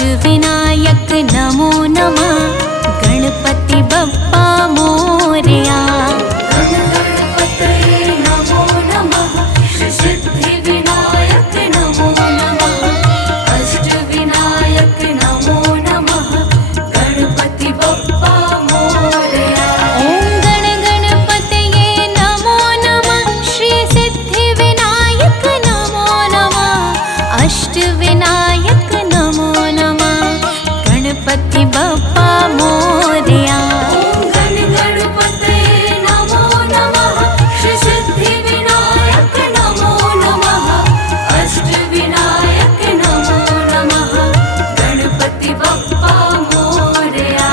अष्टविनायक नमो नमः। गणपति बप्पा मोरया। गणपतये नमो नमः। सिद्धिविनायक नमो नमः। अष्टविनायक नमो नमः। गणपति बप्पा मोरया। ओम गण गणपतये नमो नमः। श्री सिद्धिविनायक नमो नमः। अष्टविनायक नमो नमः। गणपति बप्पा मोरया। गण गणपतये नमो नमः। श्री सिद्धिविनायक नमो नमः। अष्टविनायक नमो नमः। गणपति बप्पा मोरया।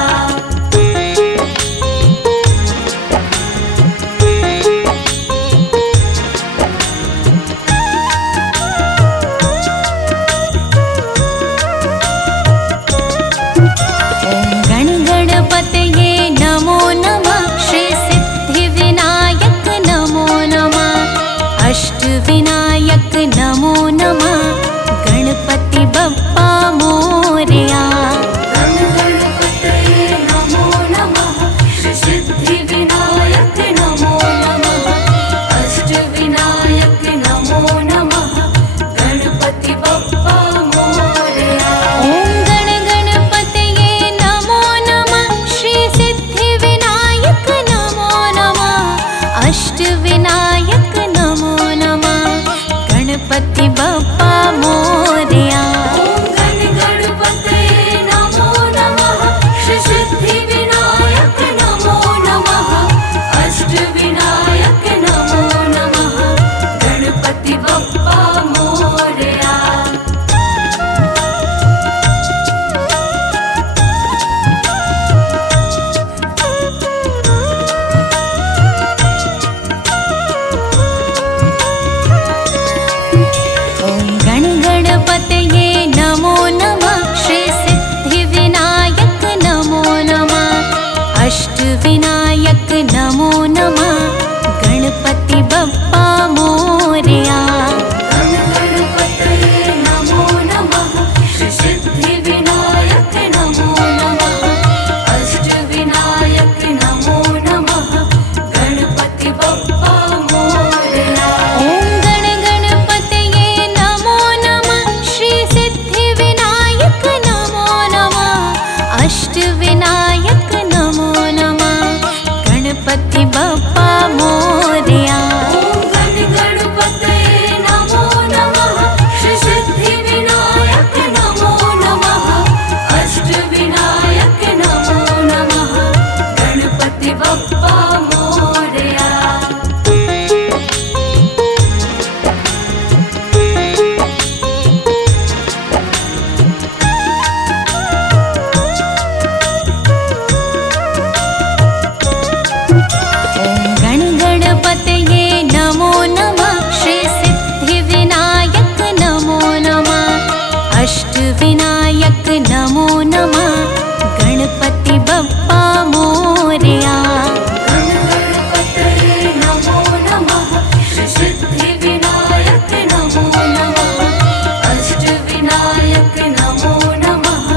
ओम गण गणपतये नमो नमः। श्री सिद्धिविनायक नमो नमः। अष्टविनायक नमो नमः। गणपति बप्पा मोरया। गण गणपतये नमो नमः। श्री सिद्धिविनायक नमो नमः। अष्टविनायक नमो नमः। गणपति बप्पा मोरया। ओम गण गणपतये नमो नमः। श्री सिद्धिविनायक नमो नमः। अष्टविनायक नमो नमः। गणपति बप्पा मोरया। गण गणपतये नमो नमः। श्री सिद्धिविनायक नमो नमः। अष्टविनायक नमो नमः। गणपति बप्पा मोरया। ओम गण गणपतये नमो नमः। श्री सिद्धिविनायक नमो नमः। अष्टविनायक नमो नमः। गणपति बप्पा मोरया। गण गणपतये नमो नमः। श्री सिद्धिविनायक नमो नमः। अष्टविनायक नमो नमः। गणपति बप्पा मोरया। ओम गण गणपतये नमो नमः। श्री सिद्धिविनायक नमो नमः। अष्टविनायक नमो नमः। गणपति बप्पा मोरया। गण गणपतये नमो नमः। श्री सिद्धिविनायक नमो नमः। अष्टविनायक नमो नमः। गणपति बप्पा मोरया। ओम गण गणपतये नमो नमः। श्री सिद्धिविनायक नमो नमः। अष्टविनायक नमो नमः। गणपति बप्पा मोरया। गण गणपतये नमो नमः। श्री सिद्धिविनायक नमो नमः। अष्टविनायक नमो नमः।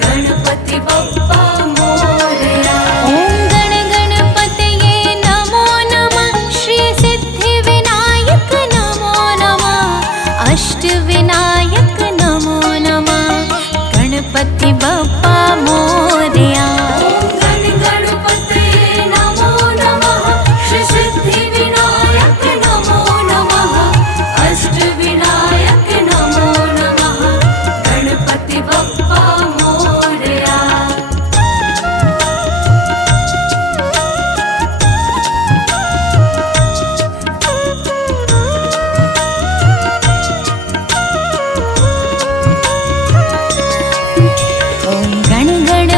गणपति बप्पा मोरया। ओम गण गणपतये नमो नमः। श्री सिद्धिविनायक नमो नमः। अष्टविनायक नमो नमः। गणपति बप्पा मोरया। गण गणपतये नमो नमः। श्री सिद्धिविनायक नमो नमः। अष्टविनायक नमो नमः। गणपति बप्पा मोरया। ओम गण गण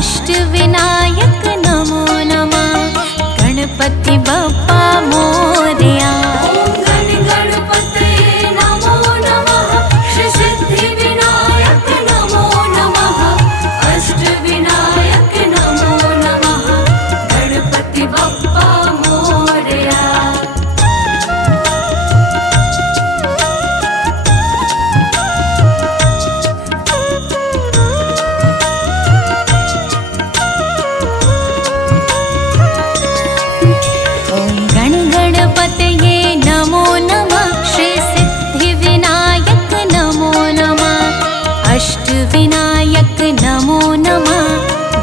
अष्टविनायक नमो नमः गणपति बप्पा मोरया। गण गणपतये नमो नमः श्री सिद्धिविनायक नमो नमः अष्टविनायक नमो नमः गणपति बप्पा मोरया। ॐ गण गणपतये नमो नमः श्री सिद्धिविनायक नमो नमः अष्टविनायक नमो नमः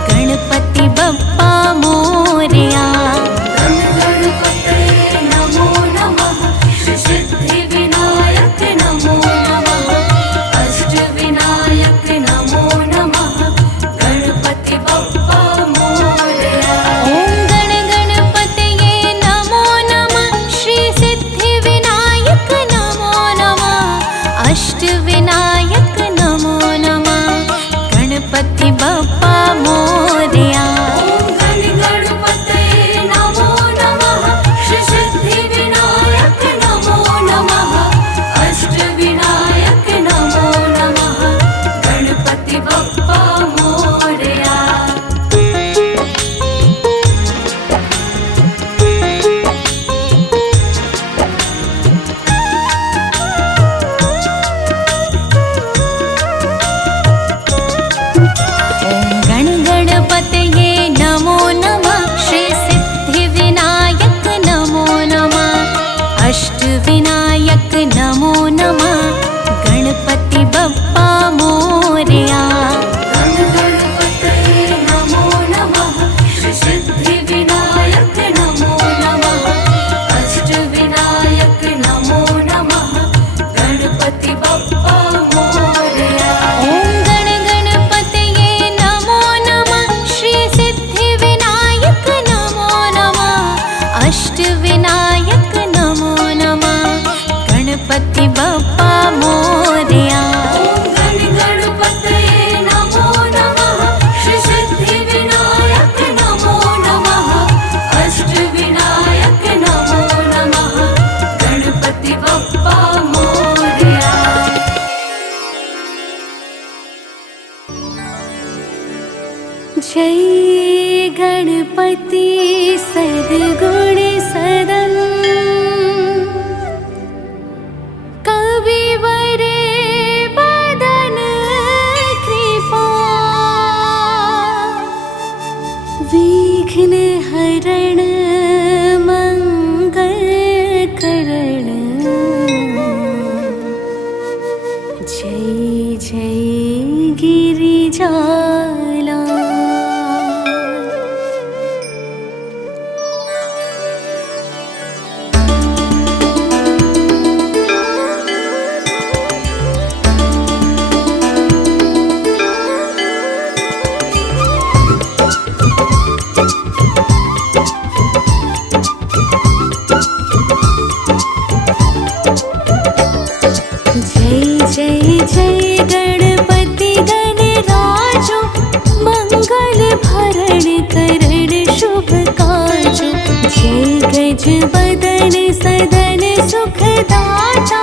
गणपति बप्पा मोरया। गण गणपतये नमो नमः श्री सिद्धिविनायक नमो नमः अष्टविनायक नमो नमः गणपति बप्पा मोरया। ॐ गण गणपतये नमो नमः श्री सिद्धिविनायक नमो नमः अष्टविनायक नमो नमः गणपति बप्पा मोरया। गण गणपतये नमो नमः श्री सिद्धिविनायक नमो नमः अष्टविनायक नमो नमः गणपति बप्पा मोरया। ॐ गण गणपतये नमो नमः श्री सिद्धिविनायक नमो नमः अष्टविनायक नमो नमः गणपति बप्पा मोरया। गण गणपतये नमो नमः श्री सिद्धिविनायक नमो नमः अष्टविनायक नमो नमः गणपति बप्पा मोरया। ॐ गण गणपतये नमो नमः श्री सिद्धिविनायक नमो नमः अष्टविनायक नमो नमः गणपति बप्पा मोरया। गण गणपतये नमो नमः श्री सिद्धिविनायक नमो नमः अष्टविनायक नमो नमः गणपति बप्पा मोरया। जय गणपति सद्गुण सदन कविवर बदन कृपा विघ्न हरण मंगल करण जय जय गिरिजाला। जय जय जय गणपति गणराजो मंगल भरण करण शुभ काजो। जय गज बदन सदन सुखदाता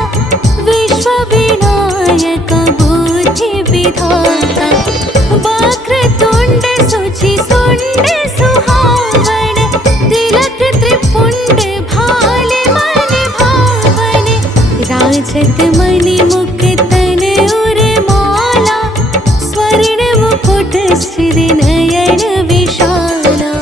विश्व विनायक बुद्धि विधाता। वक्रतुंड सुचि सुंड सुहावन तिलक त्रिपुंड भाले मन भावन। राजत मणि मुकुटन उर माला स्वर्ण मुकुट सिर नयन विशाला।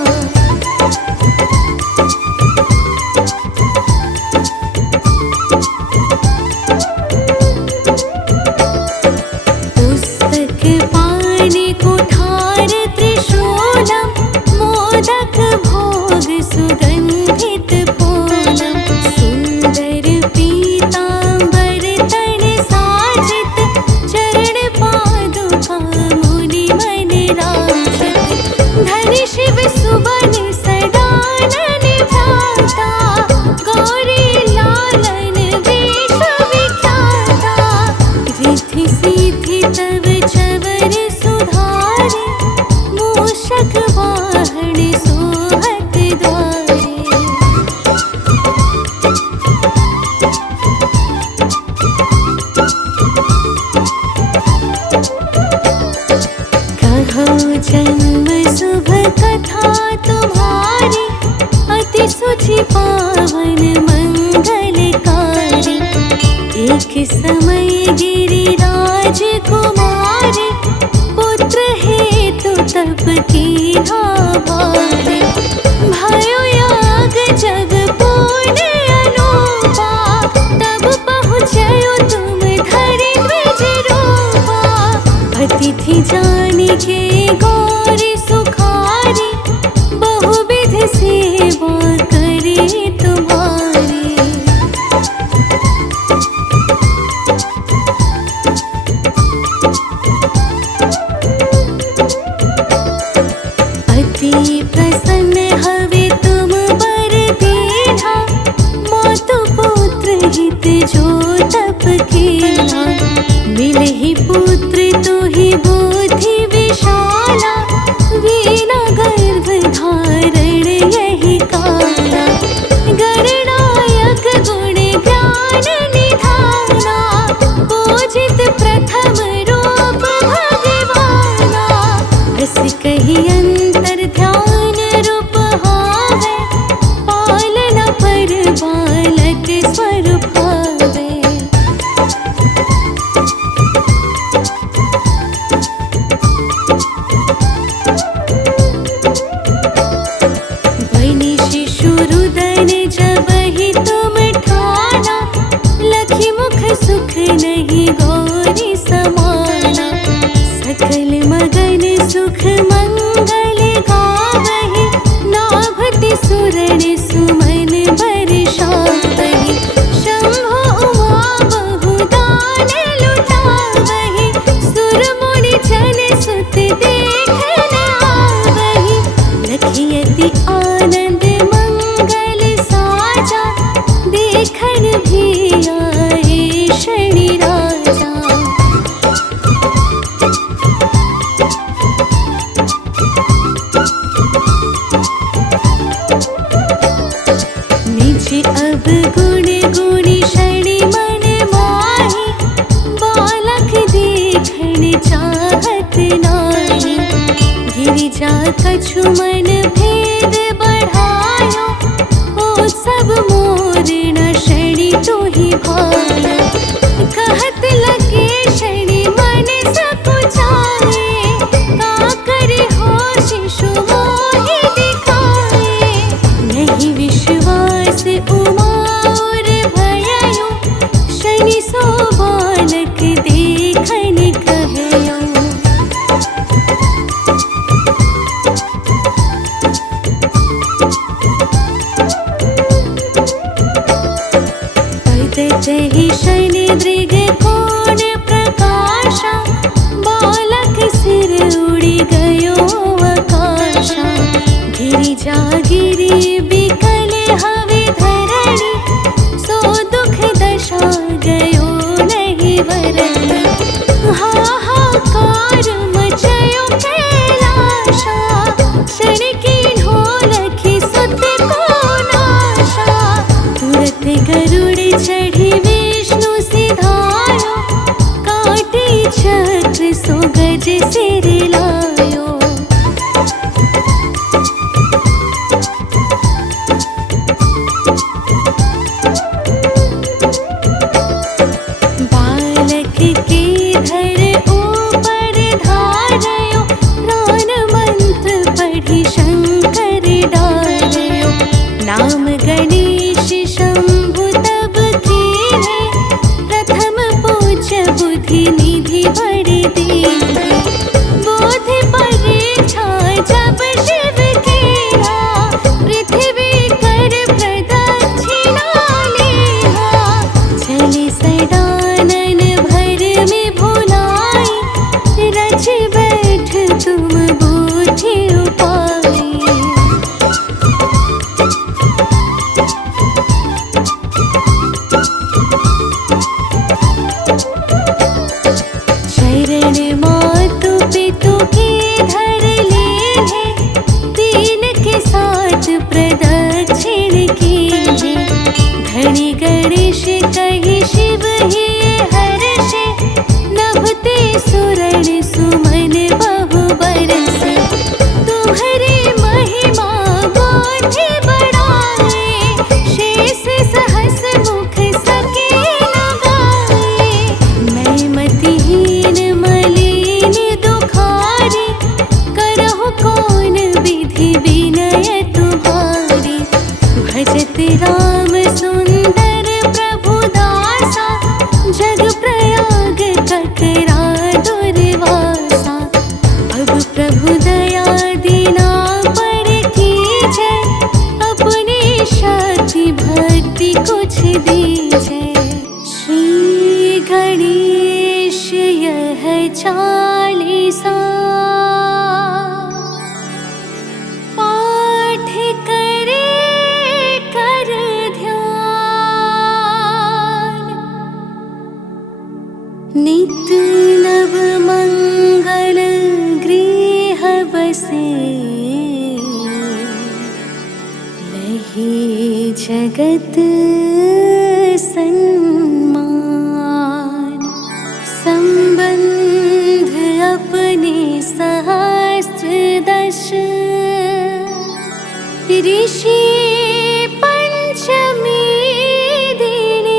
तप की भारे भयो याग जब पुण्य अनूपा तब पहुँचयो तुम धरि द्विज रूपा अतिथि जान के गौरी सुखारी बहुविध सेवा करे तुम्हारी अति प्रसन्न हवे तुम बर दीना मातु पुत्र हित जो तप कीना मिलहि पुत्र तो ही बुद्धि विशाला वीणा गर्भ धारण यही काला गणनायक गुण ज्ञान निधाना पूजित प्रथम रूप भगवाना अस कही अंतर ध्यान रूप हावे पालना पर बालक स्वरूप हावे बनी शिशु रुदन जब ही तुम ठाना लखी मुख सुख नहीं गौरी समाना सकल मगन सुख मंगल गावहि नाभति सुरण सुमन बरसावहि शंभो उमा बहु दान लुटावहि सुर मुनि जन सुत देखन आवहि लखियति आनंद मंगल साजा देखन भी आए शनि राजा निज अब गुण गुणी शनि मन माही बालक देखन चाहत नाही गिरिजा कछु मन भेद बढ़ायो ओ सब मोर न शनि तो ही भाया कहत लगे शनि मन सकुचाए का करे हो शिशु मोहि दिखाए नहीं विश्वास उमा और भयो शनि सो बालक देखन कहयो तही शनि दृग कोण प्रकाशा बालक सिर उड़ी गयो आकाशा गिरिजा गिरी बिकल हवे धरणी सो दुख दशा गयो नहीं वरणी हाहाकार मचयो कैलाशा शनि कीन्हो लखी सुत को नाशा तुरत गरुड़ चढ़ी विष्णु सिधायो काटे चक्र सो गज सिर लायो बालक के धर ऊपर धारयो प्राण मंत्र पढ़ी शंकर डारयो नाम गणेश शंभु तब कीन्हे प्रथम पूज्य बुद्धि निधि बड़ दीन्हे जगत सन्मान संबंध अपने सहस्त्र दश ऋषि पंचमी दिनेश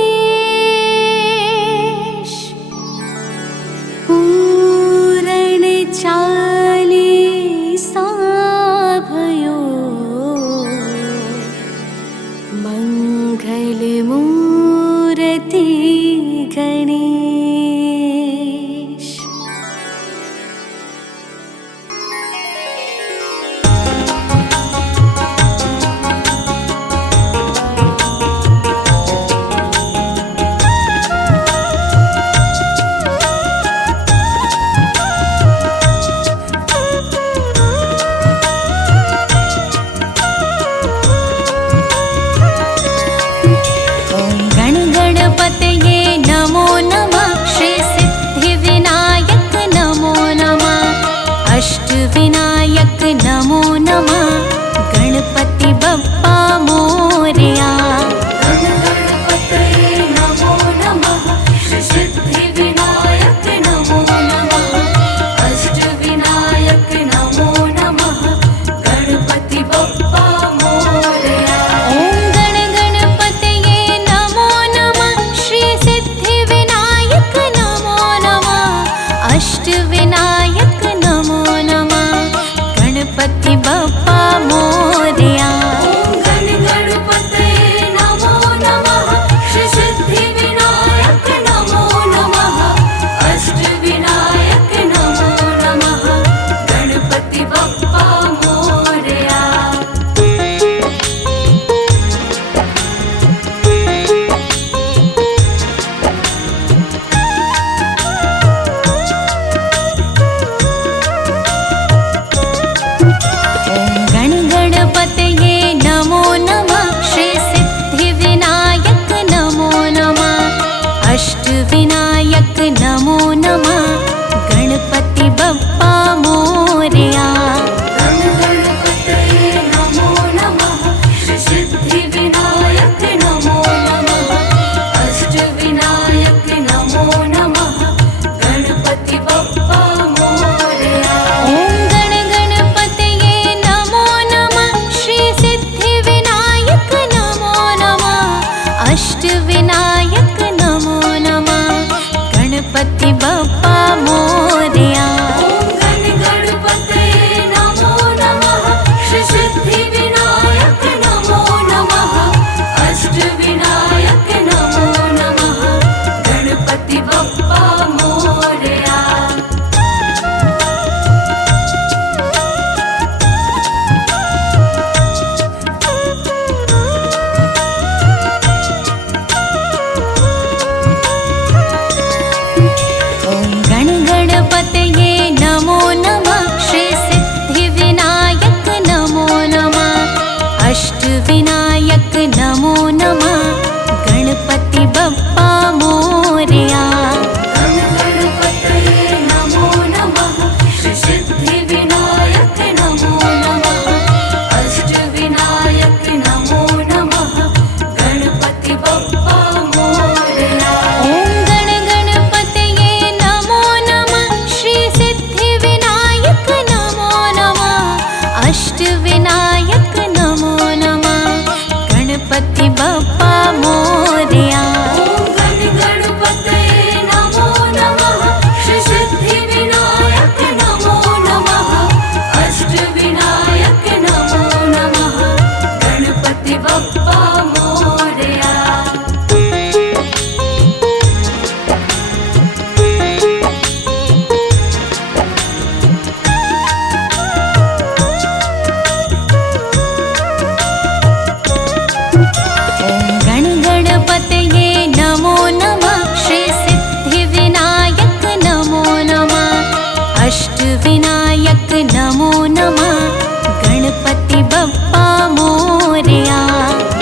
पूरण चालीसा भयो मंगल मूर्ति गणेश। विनायक नमो नमः गणपति बप्पा मोरया। गणपतये नमो नमः श्री सिद्धि विनायक नमो नमः अष्ट विनायक नमो नमः गणपति बप्पा मोरया। ओम गण गणपतये नमो नमः श्री सिद्धि विनायक नमो नमः अष्ट विनायक नमो नमः गणपति बप्पा मोरया। ओम गण गणपतये नमो नमः श्री सिद्धि विनायक नमो नमः अष्ट विनायक नमो नमः गणपति बप्पा मोरया। गण गणपतये नमो नमः श्री सिद्धि विनायक नमो नमः अष्ट विनायक नमो नमः गणपति बप्पा मोरया। गण गणपतये नमो नमः श्री सिद्धि विनायक नमो नमः अष्ट विनायक नमो नमः गणपति बप्पा मोरया। ओम गण गणपतये नमो नमः श्री सिद्धि विनायक नमो नमः अष्ट विनायक नमो नमः गणपति बप्पा मोरया। ओम गण गणपतये नमो नमः श्री सिद्धि विनायक नमो नमः अष्ट विनायक नमो नमः गणपति बप्पा मोरया। ओम गण गणपतये नमो नमः श्री सिद्धि विनायक नमो नमः अष्ट विनायक नमो नमः गणपति बप्पा मोरया। गण गणपतये नमो नमः श्री सिद्धि विनायक नमो नमः अष्ट विनायक नमो नमः गणपति बप्पा मोरया। ओम गण गणपतये नमो नमः श्री सिद्धि विनायक नमो नमः अष्ट विनायक नमो नमः गणपति बप्पा मोरया। ओम गण गणपतये नमो नमः श्री सिद्धि विनायक नमो नमः अष्ट विनायक नमो नमः गणपति बप्पा मोरया। ओम गण गणपतये नमो नमः श्री सिद्धि विनायक नमो नमः अष्ट विनायक नमो नमः गणपति बप्पा मोरया।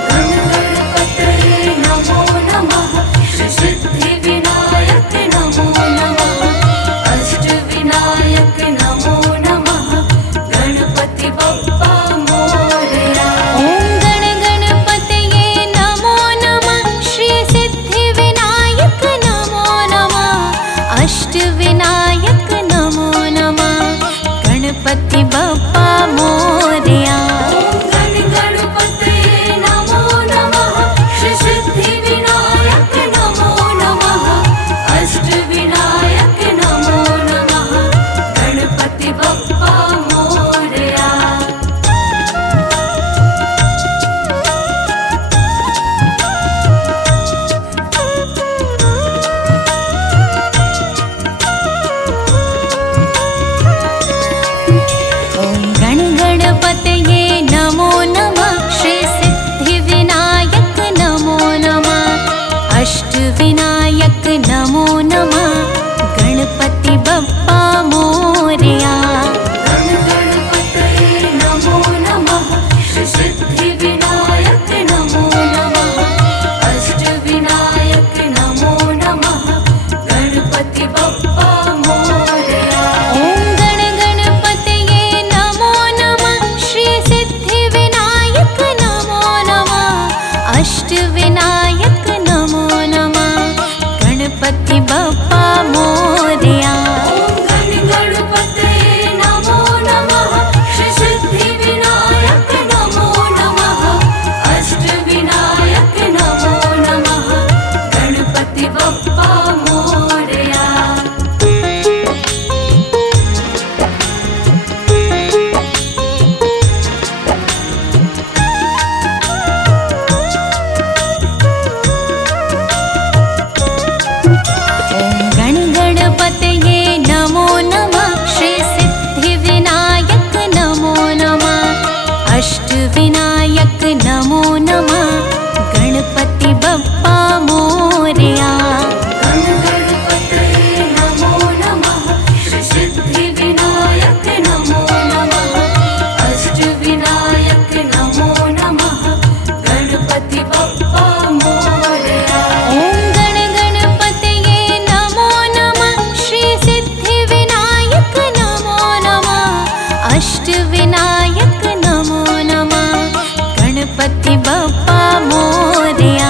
गण गणपतये नमो नमः श्री सिद्धि विनायक नमो नमः अष्ट विनायक नमो नमः गणपति बप्पा मोरया। ओम गण गणपतये मोरया। गण गणपतये नमो नमः श्री सिद्धिविनायक नमो नमः अष्टविनायक नमो नमः गणपति बप्पा मोरया। गण गणपतये नमो नमः श्री सिद्धिविनायक नमो नमः अष्टविनायक नमो नमः गणपति बप्पा मोरया। गण गणपतये नमो नमः श्री सिद्धिविनायक नमो नमः अष्टविनायक नमो नमः गणपति बप्पा मोरया। गण गणपतये नमो नमः श्री सिद्धिविनायक नमो नमः अष्टविनायक नमो नमः गणपति बप्पा मोरया। गण गणपतये नमो नमः श्री सिद्धिविनायक नमो नमः अष्टविनायक नमो नमः गणपति बप्पा मोरया। गण गणपतये नमो नमः श्री सिद्धिविनायक नमो नमः अष्टविनायक नमो नमः गणपति बप्पा मोरया। गण गणपतये नमो नमः श्री सिद्धिविनायक नमो नमः अष्टविनायक नमो नमः गणपति बप्पा मोरया। गण गणपतये नमो नमः श्री सिद्धिविनायक नमो नमः अष्टविनायक नमो नमः गणपति बप्पा मोरया।